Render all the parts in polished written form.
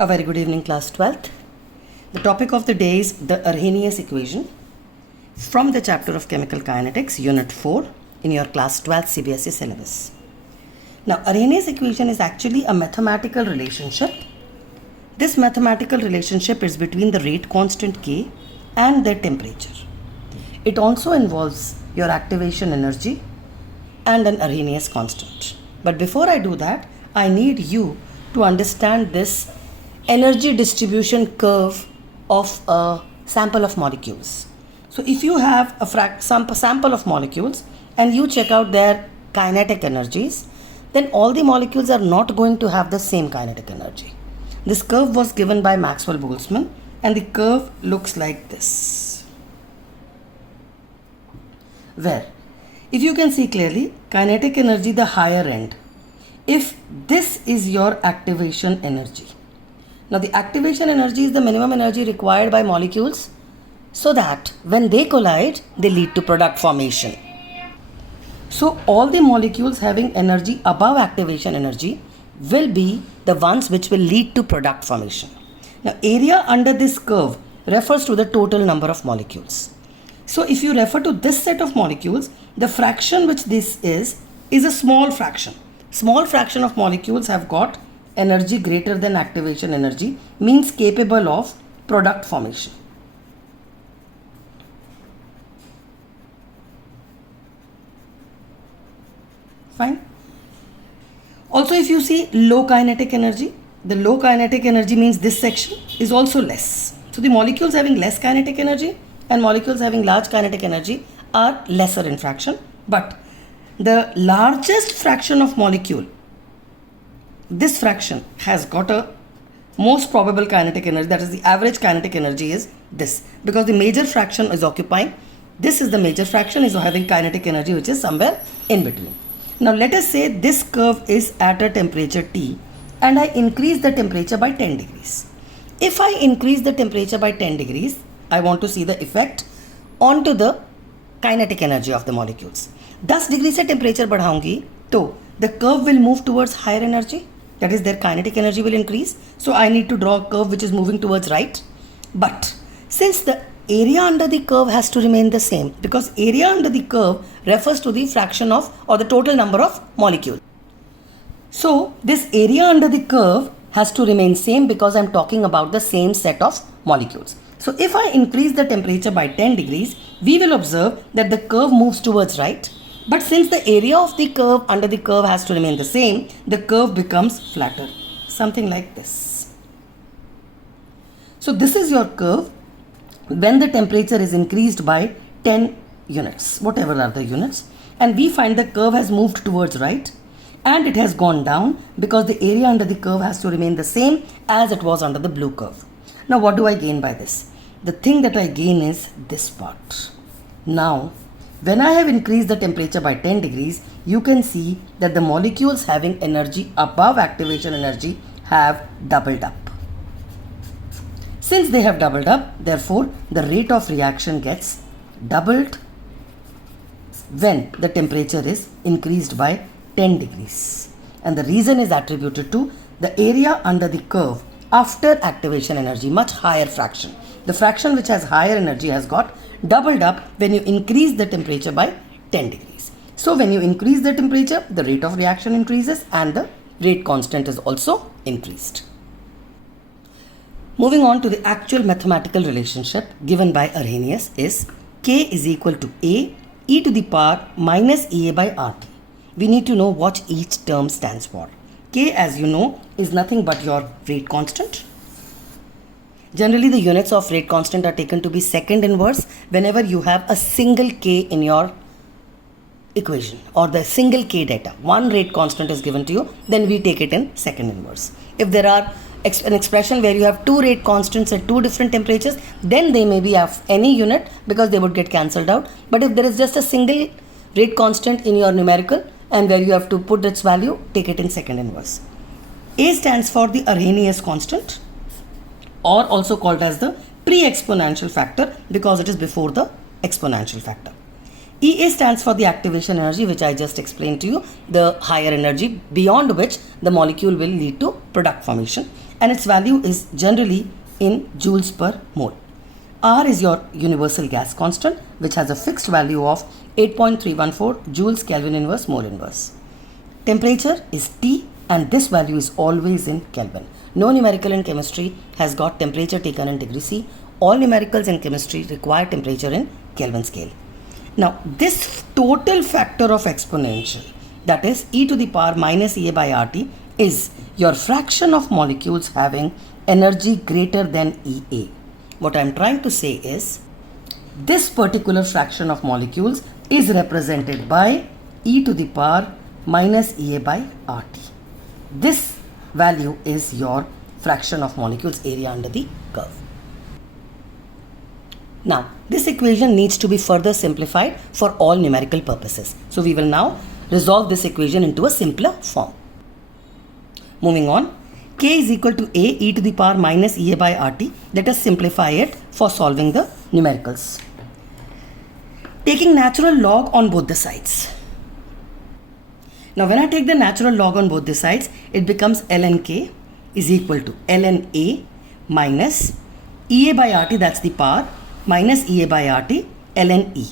A very good evening, class 12th. The topic of the day is the Arrhenius equation from the chapter of Chemical Kinetics, Unit 4 in your class 12 CBSE syllabus. Now, Arrhenius equation is actually a mathematical relationship. This mathematical relationship is between the rate constant K and their temperature. It also involves your activation energy and an Arrhenius constant. But before I do that, I need you to understand this energy distribution curve of a sample of molecules. So if you have a sample of molecules and you check out their kinetic energies, then all the molecules are not going to have the same kinetic energy. This curve was given by Maxwell-Boltzmann and the curve looks like this. Where, if you can see clearly, kinetic energy the higher end. If this is your activation energy. Now the activation energy is the minimum energy required by molecules so that when they collide, they lead to product formation. So all the molecules having energy above activation energy will be the ones which will lead to product formation. Now area under this curve refers to the total number of molecules. So if you refer to this set of molecules, the fraction which this is a small fraction. Small fraction of molecules have got energy greater than activation energy, means capable of product formation. Fine. Also, if you see low kinetic energy, the low kinetic energy means this section is also less. So the molecules having less kinetic energy and molecules having large kinetic energy are lesser in fraction, but the largest fraction of molecule, this fraction has got a most probable kinetic energy, that is the average kinetic energy is this, because the major fraction is occupying, this is the major fraction is having kinetic energy which is somewhere in between. Now let us say this curve is at a temperature T and I increase the temperature by 10 degrees. If I increase the temperature by 10 degrees, I want to see the effect onto the kinetic energy of the molecules. 10 degree से temperature बढ़ाऊंगी तो the curve will move towards higher energy, that is their kinetic energy will increase. So I need to draw a curve which is moving towards right. But since the area under the curve has to remain the same, because area under the curve refers to the fraction of or the total number of molecules. So this area under the curve has to remain same because I'm talking about the same set of molecules. So if I increase the temperature by 10 degrees, we will observe that the curve moves towards right. But since the area of the curve under the curve has to remain the same, the curve becomes flatter, something like this. So this is your curve when the temperature is increased by 10 units, whatever are the units, and we find the curve has moved towards right and it has gone down because the area under the curve has to remain the same as it was under the blue curve. Now what do I gain by this? The thing that I gain is this part. Now when I have increased the temperature by 10 degrees, you can see that the molecules having energy above activation energy have doubled up. Since they have doubled up, therefore, the rate of reaction gets doubled when the temperature is increased by 10 degrees. And the reason is attributed to the area under the curve after activation energy, much higher fraction. The fraction which has higher energy has got doubled up when you increase the temperature by 10 degrees. So when you increase the temperature, the rate of reaction increases and the rate constant is also increased. Moving on to the actual mathematical relationship given by Arrhenius is K is equal to A e to the power minus EA by RT. We need to know what each term stands for. K, as you know, is nothing but your rate constant. Generally, the units of rate constant are taken to be second inverse whenever you have a single K in your equation or the single K data. One rate constant is given to you, then we take it in second inverse. If there are an expression where you have two rate constants at two different temperatures, then they may be of any unit because they would get cancelled out. But if there is just a single rate constant in your numerical and where you have to put its value, take it in second inverse. A stands for the Arrhenius constant, or also called as the pre-exponential factor because it is before the exponential factor. EA stands for the activation energy, which I just explained to you, the higher energy beyond which the molecule will lead to product formation. and its value is generally in joules per mole. R is your universal gas constant, which has a fixed value of 8.314 joules Kelvin inverse mole inverse. Temperature is T, and this value is always in Kelvin. No numerical in chemistry has got temperature taken in degree C. All numericals in chemistry require temperature in Kelvin scale. Now, this total factor of exponential, that is e to the power minus EA by RT, is your fraction of molecules having energy greater than EA. What I am trying to say is, this particular fraction of molecules is represented by e to the power minus EA by RT. This value is your fraction of molecules area under the curve. Now, this equation needs to be further simplified for all numerical purposes. So, we will now resolve this equation into a simpler form. Moving on, K is equal to A e to the power minus EA by RT. Let us simplify it for solving the numericals. Taking natural log on both the sides. Now, when I take the natural log on both the sides, it becomes ln K is equal to ln A minus EA by RT, that's the power, minus EA by RT ln E.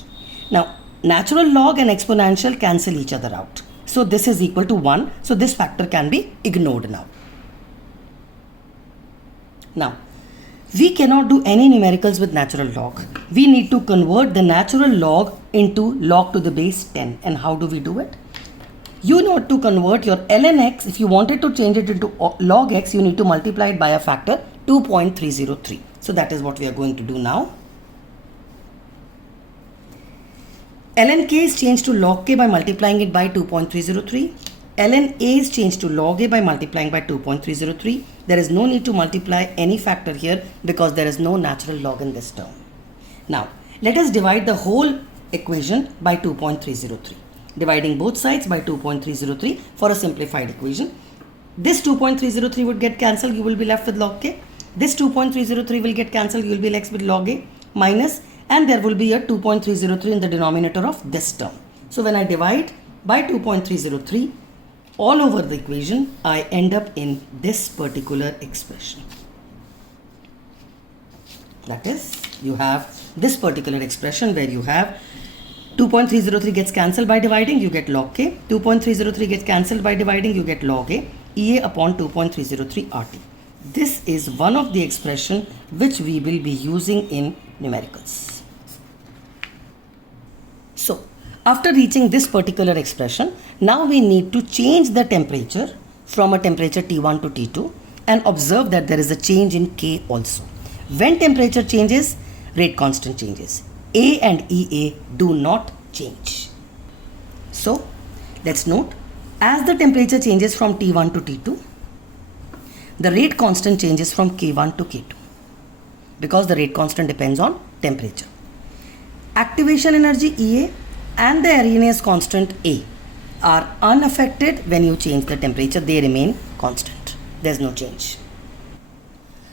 Now, natural log and exponential cancel each other out. So, this is equal to 1. So, this factor can be ignored now. Now, we cannot do any numericals with natural log. We need to convert the natural log into log to the base 10. And how do we do it? You need to convert your ln x. If you wanted to change it into log x, you need to multiply it by a factor 2.303. So, that is what we are going to do now. ln k is changed to log k by multiplying it by 2.303. ln a is changed to log a by multiplying by 2.303. There is no need to multiply any factor here because there is no natural log in this term. Now, let us divide the whole equation by 2.303. Dividing both sides by 2.303 for a simplified equation. This 2.303 would get cancelled, you will be left with log k. This 2.303 will get cancelled, you will be left with log a minus, and there will be a 2.303 in the denominator of this term. So, when I divide by 2.303 all over the equation, I end up in this particular expression. That is, you have this particular expression where you have 2.303 gets cancelled by dividing, you get log k. 2.303 gets cancelled by dividing, you get log a, EA upon 2.303 RT. This is one of the expression which we will be using in numericals. So, after reaching this particular expression, now we need to change the temperature from a temperature T1 to T2 and observe that there is a change in K also. When temperature changes, rate constant changes. A and EA do not change. So, let's note, as the temperature changes from T1 to T2, the rate constant changes from K1 to K2 because the rate constant depends on temperature. Activation energy EA and the Arrhenius constant A are unaffected when you change the temperature, they remain constant. There is no change.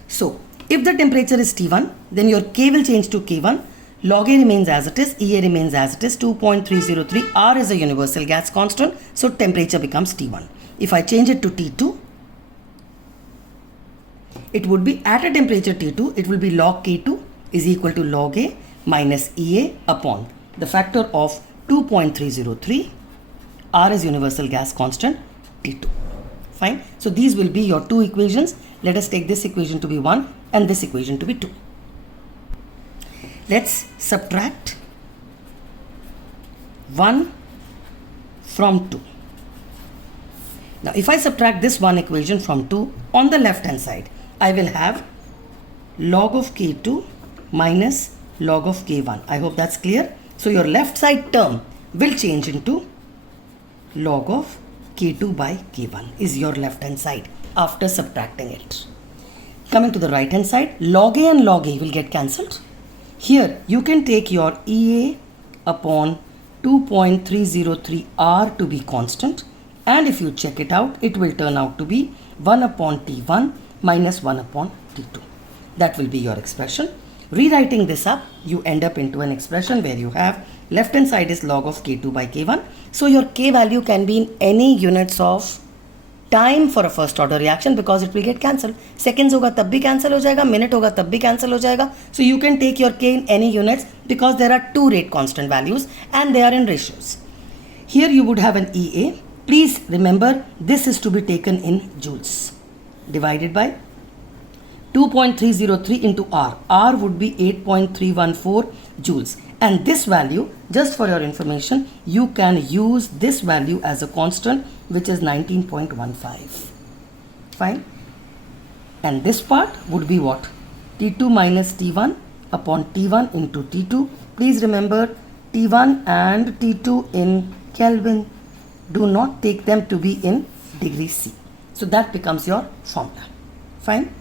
So, if the temperature is T1, then your K will change to K1, log A remains as it is, EA remains as it is, 2.303, R is a universal gas constant, so temperature becomes T1. If I change it to T2, it would be at a temperature T2, it will be log K2 is equal to log A minus EA upon the factor of 2.303, R is universal gas constant, T2. Fine. So, these will be your two equations. Let us take this equation to be 1 and this equation to be 2. Let's subtract 1 from 2. Now, if I subtract this one equation from 2, on the left hand side, I will have log of K2 minus log of K1. I hope that's clear. So, your left side term will change into log of K2 by K1 is your left hand side after subtracting it. Coming to the right hand side, log A and log A will get cancelled. Here, you can take your EA upon 2.303 R to be constant, and if you check it out, it will turn out to be 1 upon T1 minus 1 upon T2. That will be your expression. Rewriting this up, you end up into an expression where you have left hand side is log of K2 by K1. So, your K value can be in any units of time for a first order reaction because it will get cancelled. Seconds होगा तब भी cancel हो जाएगा, minute होगा तब भी cancel हो जाएगा. So you can take your K in any units because there are two rate constant values and they are in ratios. Here you would have an EA. Please remember this is to be taken in joules. Divided by 2.303 into R. R would be 8.314 joules. And this value, just for your information, you can use this value as a constant, which is 19.15. Fine. And this part would be what? T2 minus T1 upon T1 into T2. Please remember T1 and T2 in Kelvin. Do not take them to be in degree C. So that becomes your formula. Fine.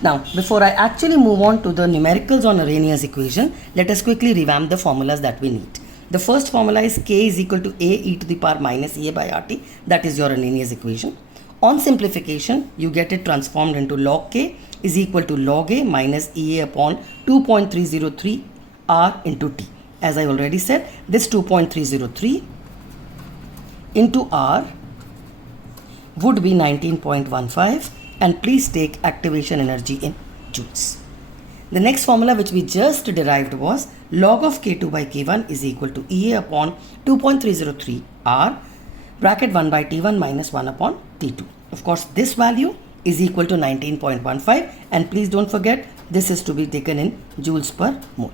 Now, before I actually move on to the numericals on Arrhenius equation, let us quickly revamp the formulas that we need. The first formula is K is equal to A e to the power minus EA by RT. That is your Arrhenius equation. On simplification, you get it transformed into log K is equal to log A minus EA upon 2.303 R into T. As I already said, this 2.303 into R would be 19.15. And please take activation energy in joules. The next formula which we just derived was log of K2 by K1 is equal to EA upon 2.303 R bracket 1 by T1 minus 1 upon T2. Of course, this value is equal to 19.15 and please don't forget this is to be taken in joules per mole.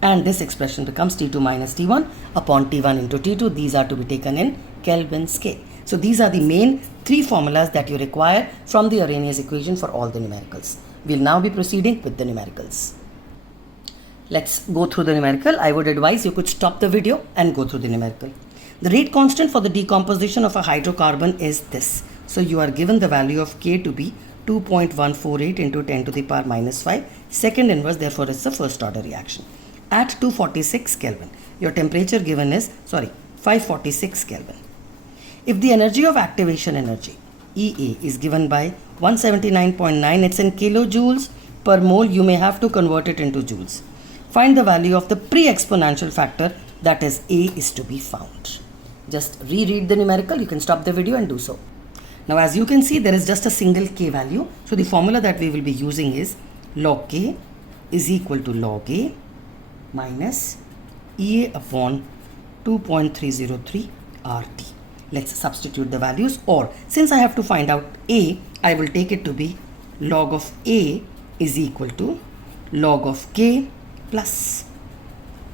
And this expression becomes T2 minus T1 upon T1 into T2. These are to be taken in Kelvin scale. So these are the main three formulas that you require from the Arrhenius equation for all the numericals. We'll now be proceeding with the numericals. Let's go through the numerical. I would advise you could stop the video and go through the numerical. The rate constant for the decomposition of a hydrocarbon is this. So you are given the value of K to be 2.148 into 10 to the power minus 5. Second inverse, therefore, is the first order reaction. At 246 Kelvin, your temperature given is, 546 Kelvin. If the energy of activation energy, EA, is given by 179.9, it's in kilojoules per mole, you may have to convert it into joules. Find the value of the pre-exponential factor, that is A is to be found. Just reread the numerical, you can stop the video and do so. Now as you can see, there is just a single K value. So the formula that we will be using is log K is equal to log A minus EA upon 2.303 RT. Let's substitute the values, or since I have to find out A, I will take it to be log of A is equal to log of K plus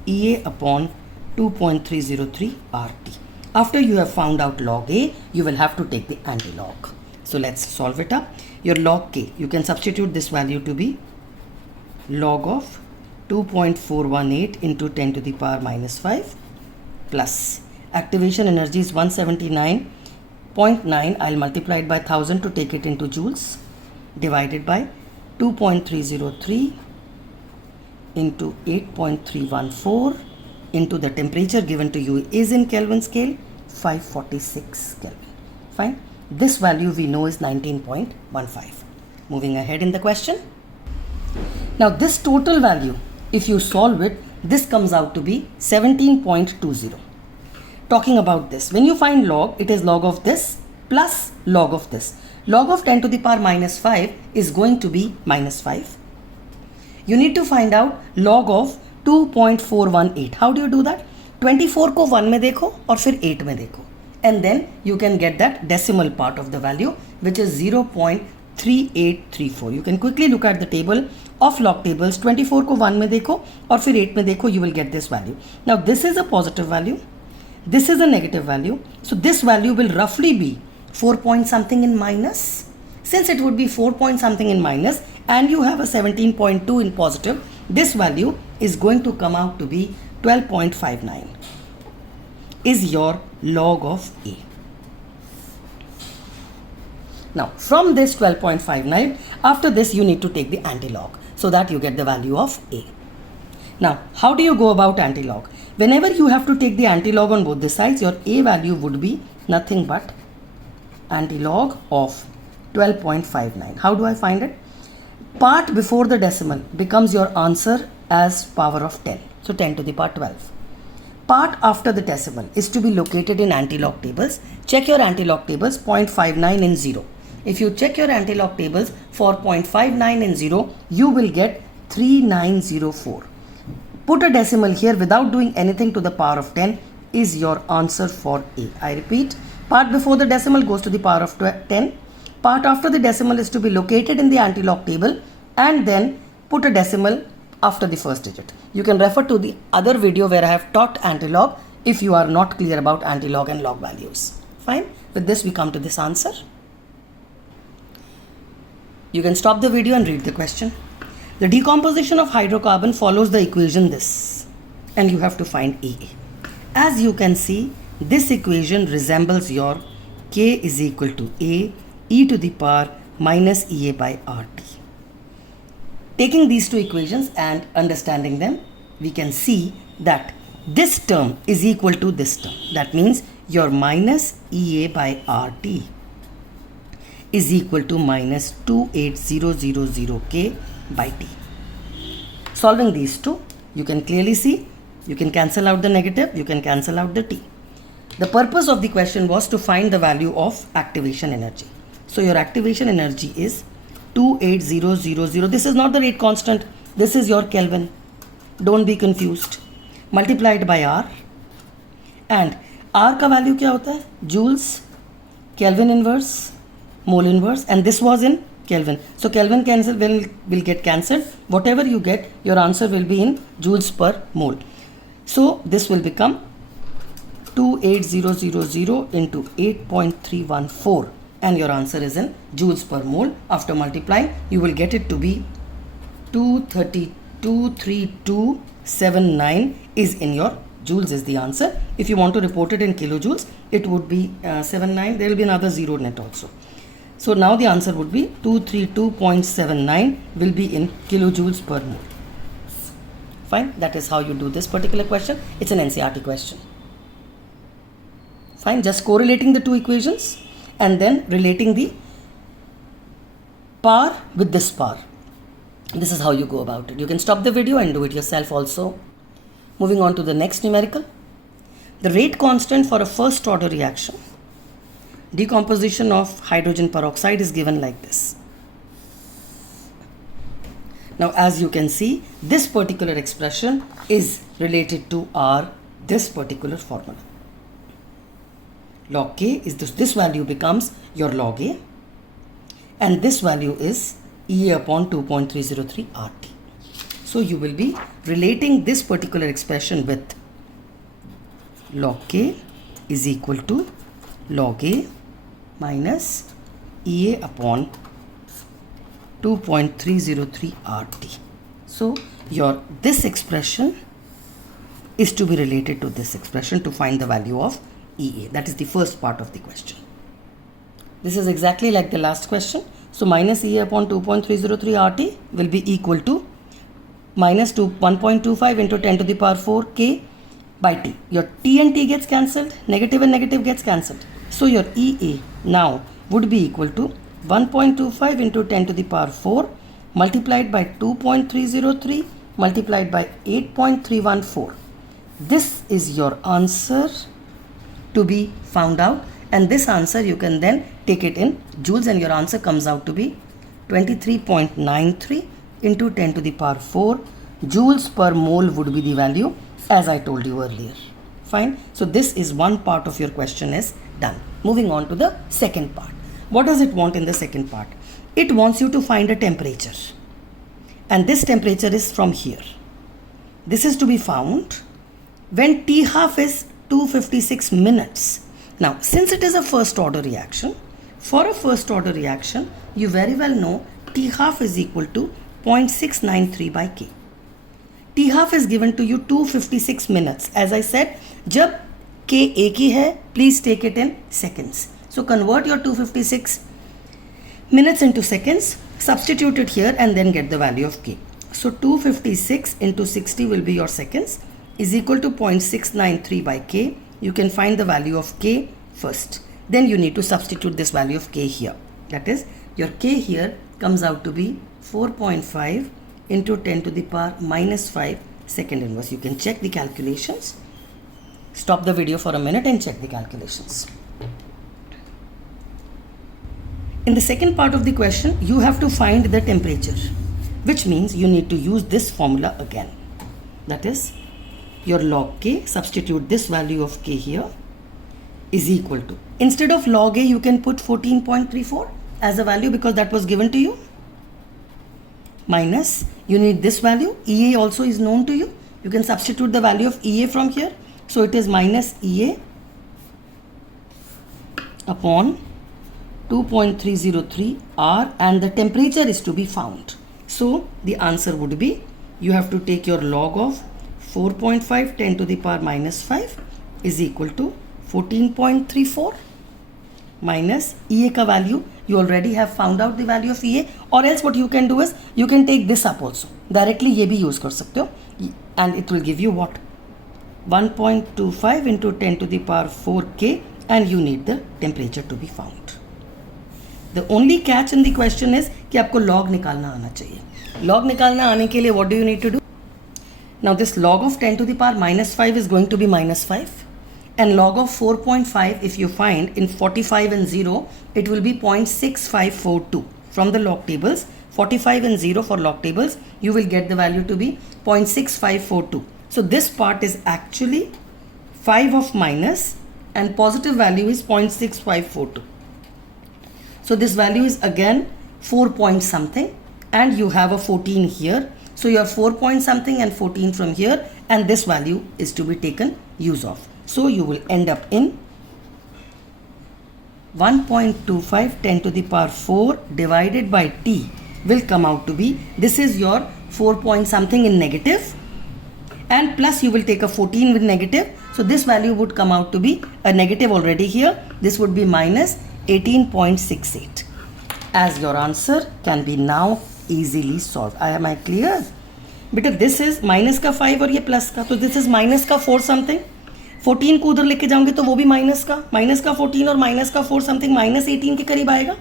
EA upon 2.303 RT. After you have found out log A, you will have to take the antilog. So let's solve it up. Your log K, you can substitute this value to be log of 2.418 into 10 to the power minus 5 plus activation energy is 179.9. I'll multiply it by 1000 to take it into joules, divided by 2.303 into 8.314 into the temperature given to you is in Kelvin scale, 546 Kelvin. Fine. This value we know is 19.15. Moving ahead in the question. Now this total value, if you solve it, this comes out to be 17.20. Talking about this, when you find log, it is log of this plus log of this. Log of 10 to the power minus 5 is going to be minus 5. You need to find out log of 2.418. How do you do that? 24 को 1 में देखो और फिर 8 में देखो. And then you can get that decimal part of the value, which is 0.3834. You can quickly look at the table of log tables. 24 को 1 में देखो और फिर 8 में देखो, you will get this value. Now this is a positive value. This is a negative value. So this value will roughly be 4 point something in minus. Since it would be 4 point something in minus and you have a 17.2 in positive, this value is going to come out to be 12.59 is your log of A. Now from this 12.59, after this you need to take the antilog so that you get the value of A. Now how do you go about antilog? Whenever you have to take the antilog on both the sides, your A value would be nothing but antilog of 12.59. How do I find it? Part before the decimal becomes your answer as power of 10. So 10 to the power 12. Part after the decimal is to be located in anti-log tables. Check your anti-log tables 0.59 and 0. If you check your anti-log tables for 0.59 and 0, you will get 3904. Put a decimal here without doing anything to the power of 10 is your answer for A. I repeat, part before the decimal goes to the power of 10. Part after the decimal is to be located in the anti-log table and then put a decimal after the first digit. You can refer to the other video where I have taught anti-log if you are not clear about anti-log and log values. Fine. With this we come to this answer. You can stop the video and read the question. The decomposition of hydrocarbon follows the equation this, and you have to find AA. As you can see, this equation resembles your K is equal to A e to the power minus EA by RT. Taking these two equations and understanding them, we can see that this term is equal to this term. That means your minus EA by RT is equal to minus 28000K by T. Solving these two, you can clearly see, you can cancel out the negative, you can cancel out the T. The purpose of the question was to find the value of activation energy. So your activation energy is 28000. This is not the rate constant, this is your Kelvin. Don't be confused. Multiplied by R. And R का value क्या होता है? Joules, Kelvin inverse, mole inverse, and this was in Kelvin. So Kelvin cancel will get cancelled. Whatever you get, your answer will be in joules per mole. So this will become 28000 into 8.314, and your answer is in joules per mole. After multiplying, you will get it to be 232.79 is in your joules is the answer. If you want to report it in kilojoules, it would be 79. There will be another zero net also. So now the answer would be 232.79 will be in kilojoules per mole. Fine, that is how you do this particular question. It's an NCERT question. Fine, just correlating the two equations and then relating the power with this power. This is how you go about it. You can stop the video and do it yourself also. Moving on to the next numerical. The rate constant for a first order reaction, decomposition of hydrogen peroxide, is given like this. Now as you can see, this particular expression is related to this particular formula. Log K is this value becomes your log A, and this value is EA upon 2.303 RT. So you will be relating this particular expression with log K is equal to log A minus EA upon 2.303 RT. So this expression is to be related to this expression to find the value of EA. That is the first part of the question. This is exactly like the last question. So minus EA upon 2.303 RT will be equal to minus 1.25 into 10 to the power 4 K by T. Your T and T gets cancelled, negative and negative gets cancelled. So your EA now would be equal to 1.25 into 10 to the power 4 multiplied by 2.303 multiplied by 8.314. This is your answer to be found out, and this answer you can then take it in joules, and your answer comes out to be 23.93 into 10 to the power 4 joules per mole would be the value as I told you earlier. Fine. So this is one part of your question is done. Moving on to the second part. What does it want in the second part? It wants you to find a temperature, and this temperature is from here. This is to be found when T half is 256 minutes. Now since it is a first order reaction, for a first order reaction you very well know T half is equal to 0.693 by K. T half is given to you 256 minutes. As I said, जब K एक ही है, please take it in seconds. So convert your 256 minutes into seconds, substitute it here and then get the value of K. So 256 into 60 will be your seconds is equal to 0.693 by K. You can find the value of K first. Then you need to substitute this value of K here. That is, your K here comes out to be 4.5 into 10 to the power minus 5 second inverse. You can check the calculations. Stop the video for a minute and check the calculations. In the second part of the question, you have to find the temperature, which means you need to use this formula again. That is, your log K, substitute this value of K here, is equal to, instead of log A, you can put 14.34 as a value because that was given to you. Minus, you need this value, EA also is known to you. You can substitute the value of EA from here. So it is minus EA upon 2.303 R, and the temperature is to be found. So the answer would be, you have to take your log of 4.5 10 to the power minus 5 is equal to 14.34 minus EA ka value. You already have found out the value of EA, or else what you can do is you can take this up also. Directly ye bhi use kar sakte ho, and it will give you what? 1.25 into 10 to the power 4 K, and you need the temperature to be found. The only catch in the question is कि आपको log निकालना आना चाहिए. Log निकालना आने के लिए what do you need to do? Now this log of 10 to the power minus 5 is going to be minus 5, and log of 4.5, if you find in 45 and 0, it will be 0.6542. From the log tables, 45 and 0 for log tables, you will get the value to be 0.6542. So this part is actually 5 of minus, and positive value is 0.6542. So this value is again 4 point something, and you have a 14 here. So you have 4 point something and 14 from here, and this value is to be taken use of. So you will end up in 1.25 10 to the power 4 divided by T will come out to be, this is your 4 point something in negative, and plus you will take a 14 with negative. So this value would come out to be a negative already here. This would be minus 18.68. As your answer can be now easily solved. Am I clear? But this is minus का 5 और ये plus का, तो this is minus का 4 something. 14 को उधर लेके जाओगे तो वो भी minus का 14 और minus का 4 something minus 18 के करीब आएगा.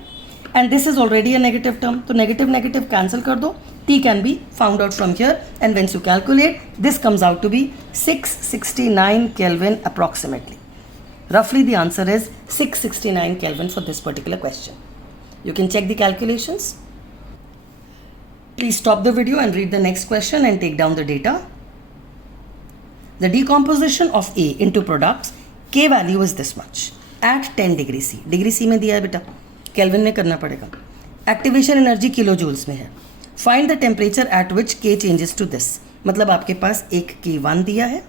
And this is already a negative term. तो negative negative cancel कर दो. T can be found out from here, and once you calculate, this comes out to be 669 Kelvin approximately. Roughly the answer is 669 Kelvin for this particular question. You can check the calculations. Please stop the video and read the next question and take down the data. The decomposition of A into products, K value is this much at 10 degree C. Degree C में दिया है बेटा, Kelvin में करना पड़ेगा. Activation energy kilojoules में है. Find the temperature at which K changes to this. मतलब आपके पास एक K1 दिया है,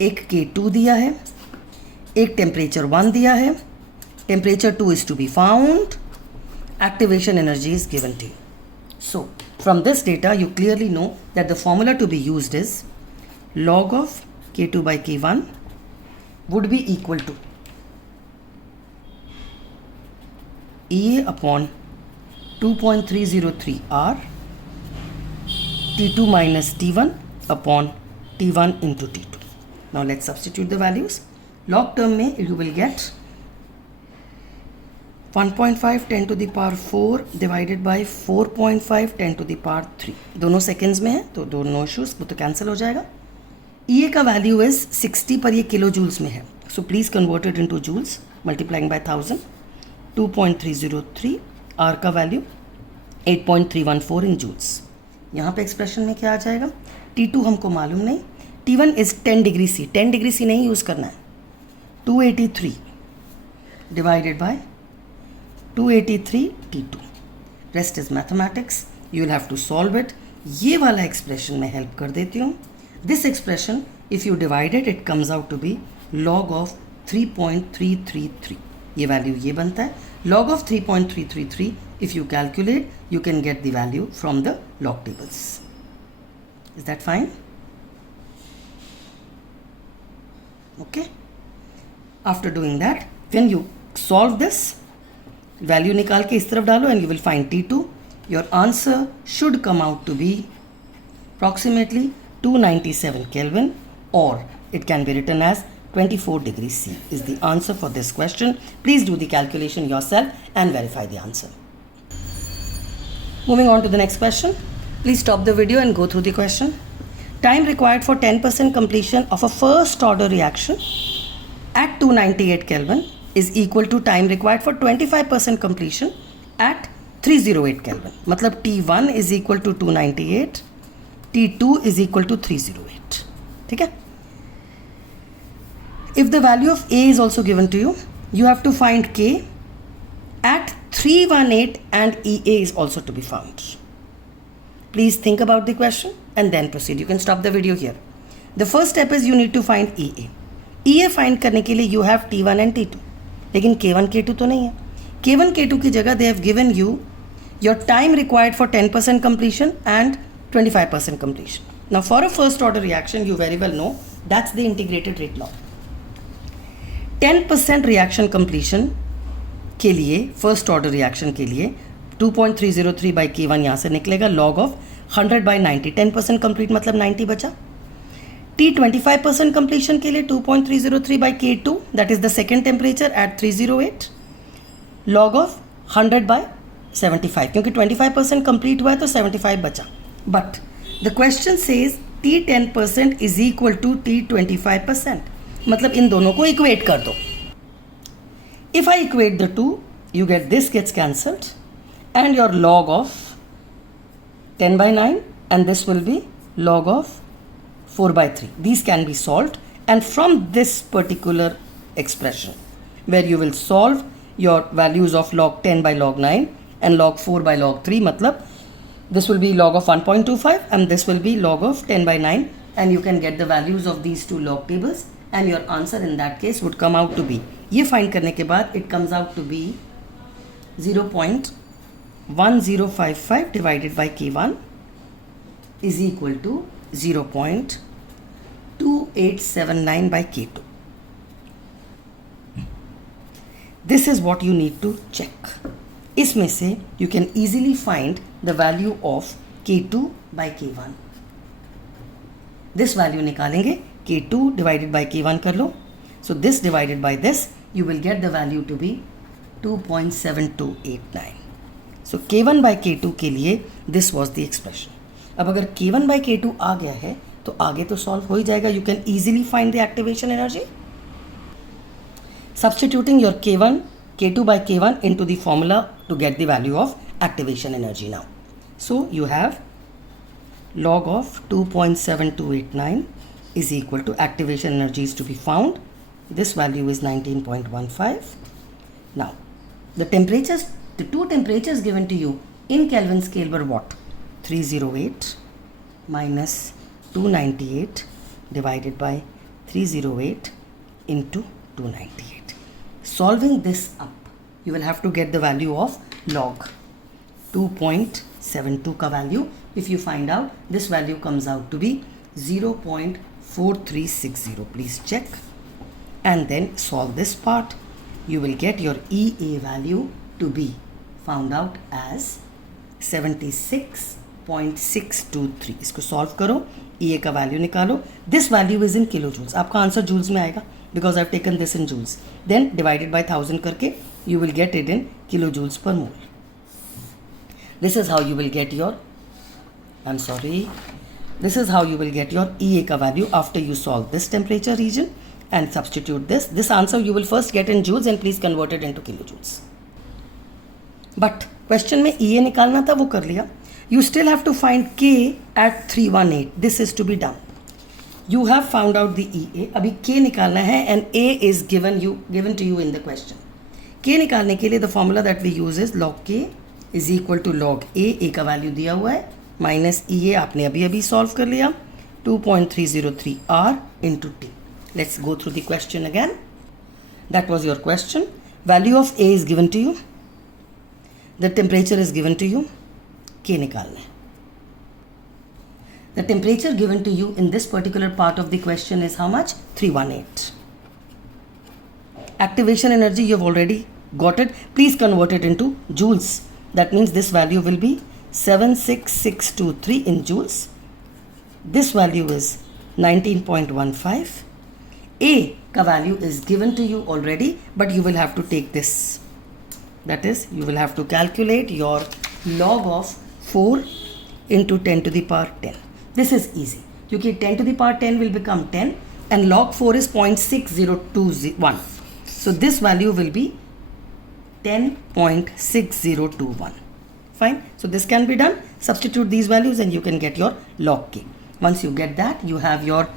एक K2 दिया है, एक temperature 1 दिया है, temperature 2 is to be found, activation energy is given to you. So from this data you clearly know that the formula to be used is log of K2 by K1 would be equal to EA upon 2.303 R T2 minus T1 upon T1 into T2. Now let's substitute the values. Log term में you will get 1.5 10 to the power 4 divided by 4.5 10 to the power 3. दोनों seconds में है तो दोनों issues वो तो cancel हो जाएगा. EA का value is 60 पर ये किलो जूल्स में है. So please convert it into joules multiplying by 1000. 2.303 R का value 8.314 in joules. यहाँ पे expression में क्या आ जाएगा? T2 हमको मालूम नहीं. T1 is 10 degree C. 10 degree C नहीं यूज़ करना है. 283 divided by 283 T2. Rest is mathematics. You will have to solve it. ये वाला expression मैं help कर देती हूँ. This expression, if you divide it, it comes out to be log of 3.333. ये value ये बनता है. Log of 3.333, if you calculate, you can get the value from the log tables. Is that fine? Okay. After doing that, when you solve this, value निकाल के इस तरफ डालो and you will find T2. Your answer should come out to be approximately 297 Kelvin, or it can be written as 24 degrees C is the answer for this question. Please do the calculation yourself and verify the answer. Moving on to the next question. Please stop the video and go through the question. Time required for 10% completion of a first order reaction at 298 Kelvin is equal to time required for 25% completion at 308 Kelvin. मतलब T1 is equal to 298, T2 is equal to 308. ठीक है? If the value of A is also given to you, you have to find K at 318 and EA is also to be found. Please think about the question and then proceed. You can stop the video here. The first step is you need to find EA. EA find करने के लिए you have T1 and T2. लेकिन K1 K2 तो नहीं है. K1 K2 की जगह they have given you your time required for 10% completion and 25% completion. Now for a first order reaction, you very well know that's the integrated rate law. 10% reaction completion के लिए first order reaction के लिए 2.303 by K1 यहाँ से निकलेगा log of 100 by 90. 10% complete मतलब 90 बचा. T 25% completion के लिए 2.303 by K2 that is the second temperature at 308 log of 100 by 75 क्योंकि 25% कंप्लीट हुआ है तो 75 बचा. But the question says T 10% is equal to T 25%. मतलब इन दोनों को इक्वेट कर दो. If I equate the two, you get this gets cancelled and your log of 10 by 9 and this will be log of 4 by 3. These can be solved and from this particular expression where you will solve your values of log 10 by log 9 and log 4 by log 3, matlab this will be log of 1.25 and this will be log of 10 by 9 and you can get the values of these two log tables and your answer in that case would come out to be, ये find करने के बाद it comes out to be 0.1055 divided by K1 is equal to 0.2879 by K2. This is what you need to check. इसमें से you can easily find the value of K2 by K1. This value निकालेंगे, K2 divided by K1 कर लो. So this divided by this, you will get the value to be 2.7289. So K1 by K2 के लिए this was the expression. अब अगर K1 by K2 आ गया है तो आगे तो सॉल्व हो ही जाएगा. You can easily find the activation energy. Substituting your K1, K2 by K1 into the formula to get the value of activation energy now. So you have log of 2.7289 is equal to activation energy is to be found. This value is 19.15. Now, the temperatures, the two temperatures given to you in Kelvin scale were what? 308 minus 298 divided by 308 into 298. Solving this up, you will have to get the value of log 2.72 का value. If you find out, this value comes out to be 0.4360. Please check. And then solve this part. You will get your EA value to be found out as 76.623. इसको solve करो, EA का value निकालो. This value is in kilojoules. आपका answer joules में आएगा because I've taken this in joules. Then divided by 1000 करके you will get it in kilojoules per mole. This is how you will get your, this is how you will get your EA का value after you solve this temperature region and substitute this. This answer you will first get in joules and please convert it into kilojoules. But question में EA निकालना था वो कर लिया. You still have to find K at 318. This is to be done. You have found out the EA. अभी K निकालना है and A is given to you in the question. K निकालने के लिए the formula that we use is log K is equal to log A. A का value दिया हुआ है minus EA आपने अभी solve कर लिया 2.303 R into T. Let's go through the question again. That was your question. Value of A is given to you. The temperature is given to you. K निकालना है. The temperature given to you in this particular part of the question is how much? 318. Activation energy you have already got it. Please convert it into joules. That means this value will be 76623 in joules. This value is 19.15. A ka value is given to you already, but you will have to take this. That is, you will have to calculate your log of 4 into 10 to the power 10. This is easy. क्योंकि 10 to the power 10 will become 10 and log 4 is 0.6021. So this value will be 10.6021. Fine. So this can be done. Substitute these values and you can get your log k. Once you get that, you have your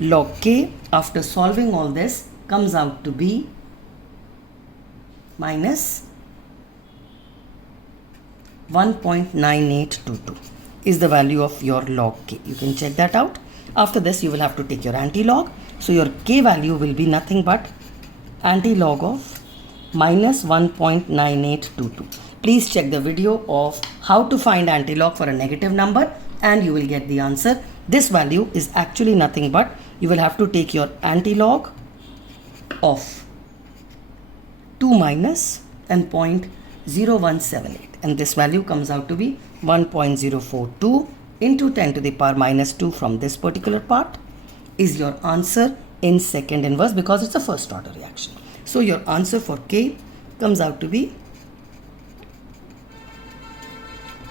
log k after solving all this comes out to be minus 1.9822 is the value of your log k. You can check that out. After this, you will have to take your anti-log. So your k value will be nothing but anti-log of minus 1.9822. Please check the video of how to find anti-log for a negative number and you will get the answer. This value is actually nothing but you will have to take your anti-log of 2 minus and 0.0178 and this value comes out to be 1.042 into 10 to the power minus 2 from this particular part is your answer in second inverse because it's a first order reaction. So your answer for K comes out to be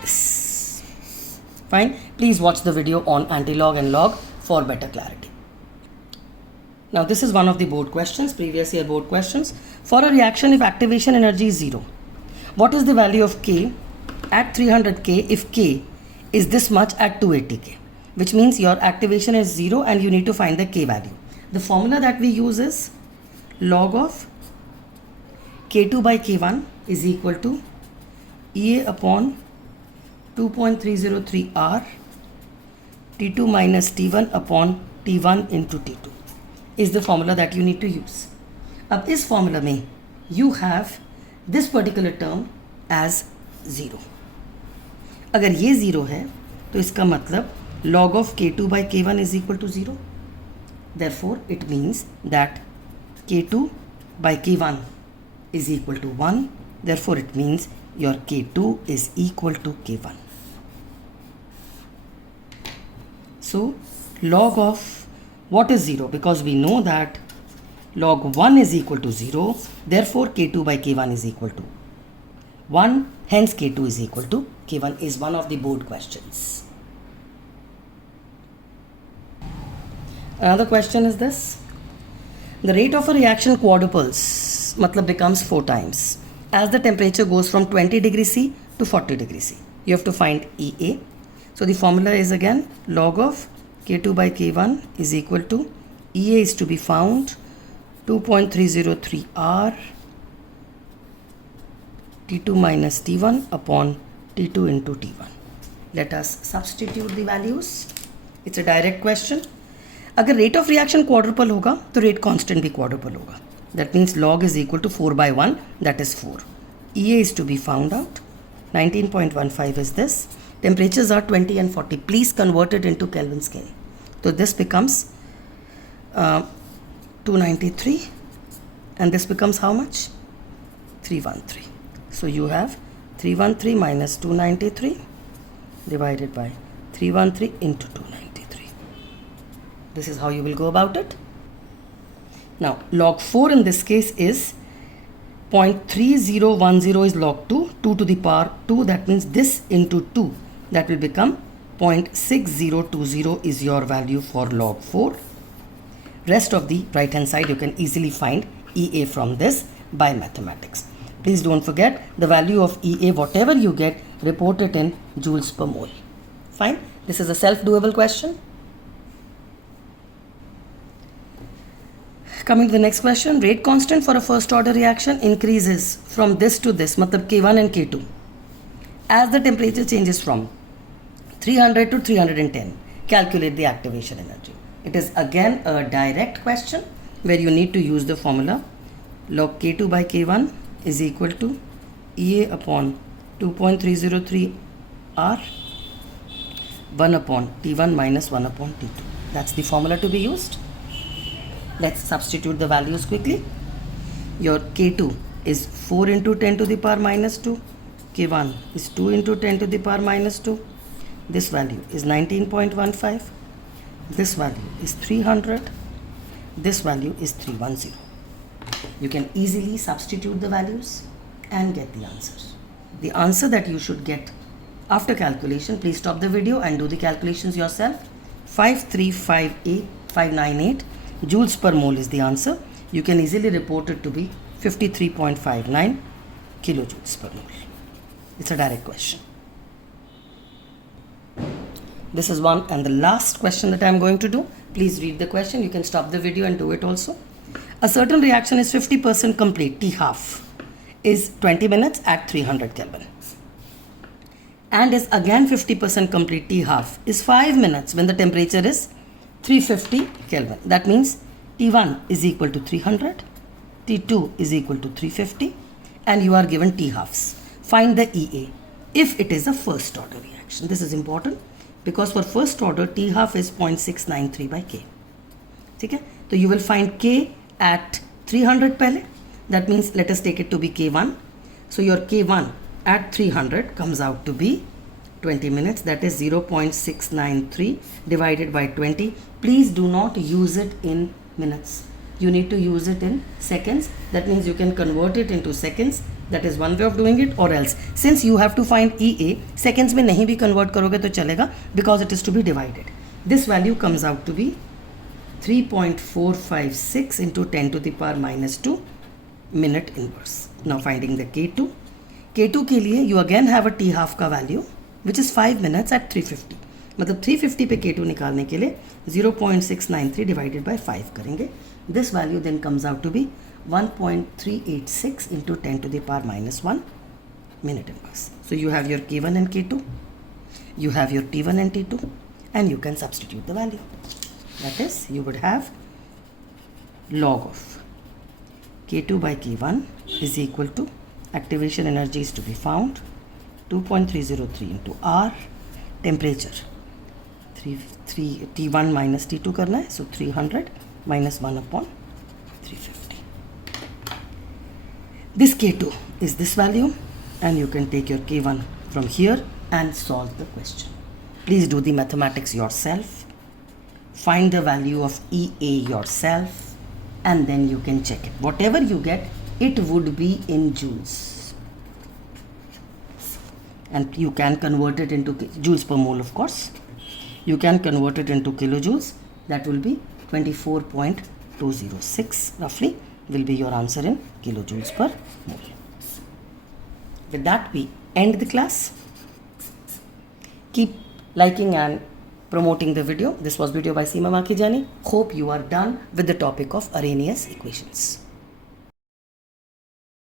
this. Fine. Please watch the video on anti-log and log for better clarity. Now this is one of the board questions, previous year board questions. For a reaction if activation energy is 0, what is the value of K at 300 K if K is this much at 280 K? Which means your activation is 0 and you need to find the K value. The formula that we use is log of K2 by K1 is equal to EA upon 2.303 R T2 minus T1 upon T1 into T2 is the formula that you need to use. अब इस formula में you have this particular term as 0. अगर ये 0 है तो इसका मतलब log of K2 by K1 is equal to 0. Therefore, it means that K2 by K1 is equal to 1. Therefore, it means your K2 is equal to K1. So, log of what is 0? Because we know that log 1 is equal to 0. Therefore, K2 by K1 is equal to 1. Hence, K2 is equal to K1 is one of the board questions. Another question is this. The rate of a reaction quadruples, matlab becomes 4 times as the temperature goes from 20 degrees C to 40 degrees C. You have to find EA. So the formula is again log of K2 by K1 is equal to EA is to be found 2.303 R T2 minus T1 upon T2 into T1. Let us substitute the values. It's a direct question. अगर rate of reaction quadruple होगा तो rate constant भी quadruple होगा. That means log is equal to 4 by 1, that is 4. EA is to be found out. 19.15 is this. Temperatures are 20 and 40. Please convert it into Kelvin scale. So this becomes 293 and this becomes how much? 313. So you have 313 minus 293 divided by 313 into 293. This is how you will go about it. Now log 4 in this case is 0.3010 is log 2, 2 to the power 2, that means this into 2, that will become 0.6020 is your value for log 4. Rest of the right hand side you can easily find EA from this by mathematics. Please don't forget the value of EA, whatever you get, report it in joules per mole. Fine. This is a self-doable question. Coming to the next question, rate constant for a first order reaction increases from this to this, matlab K1 and K2, as the temperature changes from 300 to 310. Calculate the activation energy. It is again a direct question where you need to use the formula log K2 by K1 is equal to EA upon 2.303 R 1 upon T1 minus 1 upon T2. That's the formula to be used. Let's substitute the values quickly. Your K2 is 4 into 10 to the power minus 2. K1 is 2 into 10 to the power minus 2. This value is 19.15. This value is 300. This value is 310. You can easily substitute the values and get the answers. The answer that you should get after calculation, please stop the video and do the calculations yourself. 53598 joules per mole is the answer. You can easily report it to be 53.59 kilojoules per mole. It's a direct question. This is one and the last question that I am going to do. Please read the question. You can stop the video and do it also. A certain reaction is 50% complete, T half, is 20 minutes at 300 Kelvin. And is again 50% complete, T half, is 5 minutes when the temperature is 350 Kelvin. That means T1 is equal to 300, T2 is equal to 350, and you are given T halves. Find the EA if it is a first order reaction. This is important because for first order T half is 0.693 by K. Okay? So you will find K at 300 pehle. That means let us take it to be K1. So your K1 at 300 comes out to be 20 minutes. That is 0.693 divided by 20. Please do not use it in minutes. You need to use it in seconds. That means you can convert it into seconds. That is one way of doing it, or else since you have to find EA, seconds में नहीं भी convert करोगे तो चलेगा because it is to be divided. This value comes out to be 3.456 into 10 to the power minus 2 minute inverse. Now finding the K2. K2 के लिए you again have a T half का value which is 5 minutes at 350. मतलब 350 पे K2 निकालने के लिए 0.693 divided by 5 करेंगे. This value then comes out to be 1.386 into 10 to the power minus 1 minute inverse. So you have your K1 and K2, you have your T1 and T2, and you can substitute the value. That is, you would have log of K2 by K1 is equal to activation energy is to be found 2.303 into R, temperature 3 T1 minus T2 करना है, so 300 minus 1 upon 350. This K2 is this value, and you can take your K1 from here and solve the question. Please do the mathematics yourself, find the value of EA yourself, and then you can check it. Whatever you get, it would be in joules, and you can convert it into joules per mole. Of course you can convert it into kilojoules. That will be 24.206 roughly will be your answer in kilojoules per mole. With that, we end the class. Keep liking and promoting the video. This was video by Seema Makhijani. Hope you are done with the topic of Arrhenius equations.